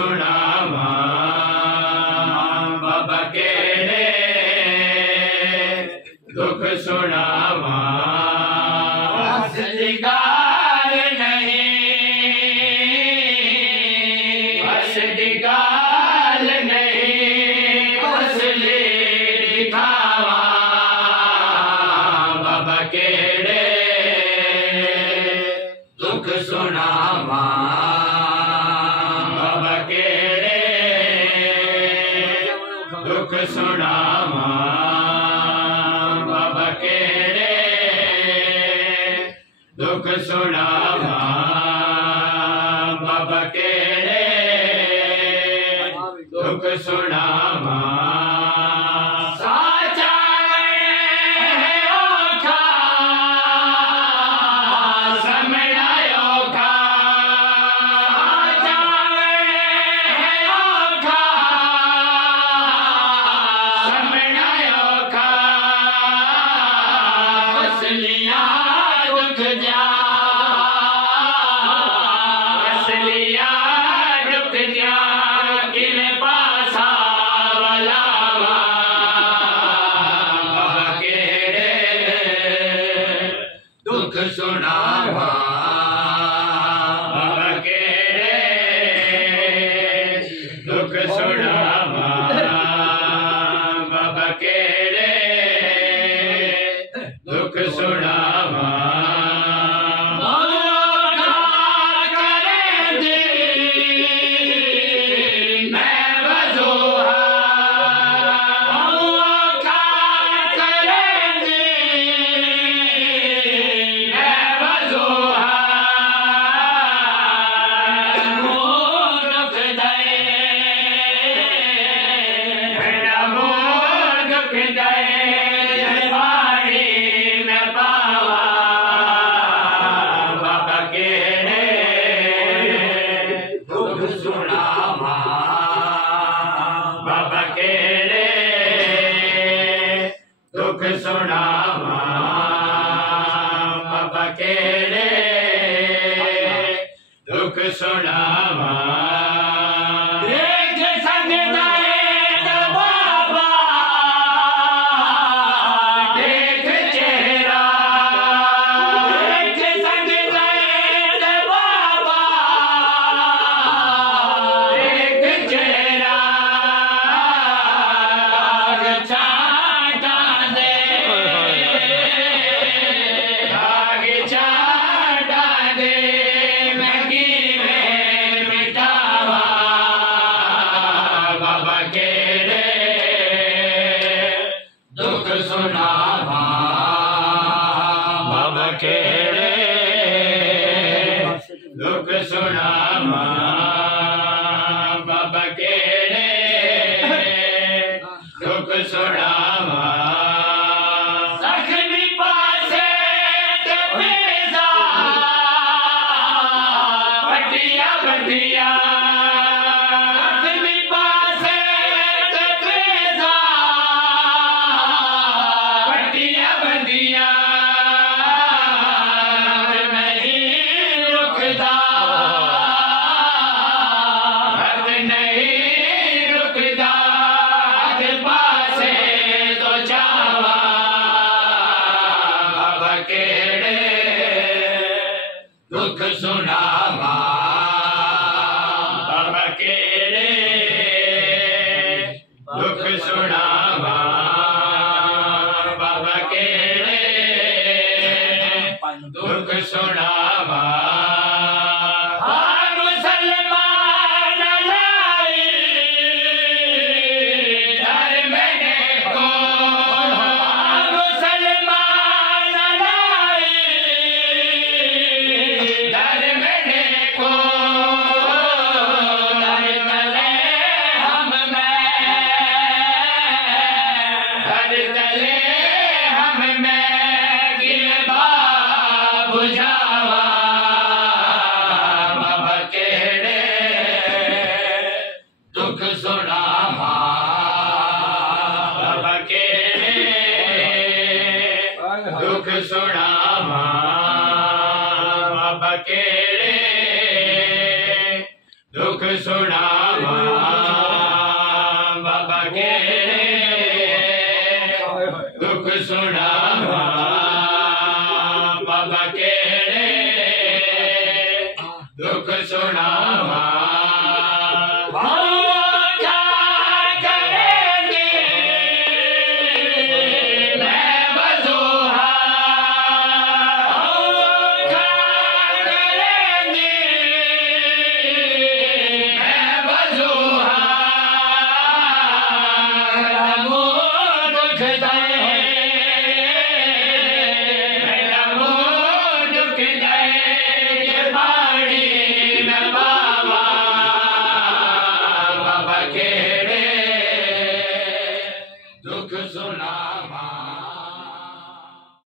सुनावा बाबा केड़े दुख सुनावा असली गाल नहीं असली गाल नहीं असली दिखावा बाबा केड़े दुख सुनावा बाबा केड़े दुख सुनावा बाबा केड़े दुख सुनावा बाबा केड़े दुख सुनावा सुनावा बाबा केड़े दुख सुनावा बाबा केड़े दुख सुनावा बाबा केड़े दुख सुनावा बाबा केड़े दुख सुनावा देख सकता है बाबा देख चेहरा देख सकता है बाबा देख चेहरा दुख सुनावा बाबा केड़े दुख सुनावा बाबा केड़े दुख सुनावा सखनी पासे तेजा पटिया बटिया दुख सुनावा बाबा केड़े दुख सुनावा बाबा केड़े दुख सुनावा दुख सुनावा बाबा केड़े दुख सुनावा बाबा केड़े दुख सुनावा बाबा केड़े दुख सुनावा दुख सुना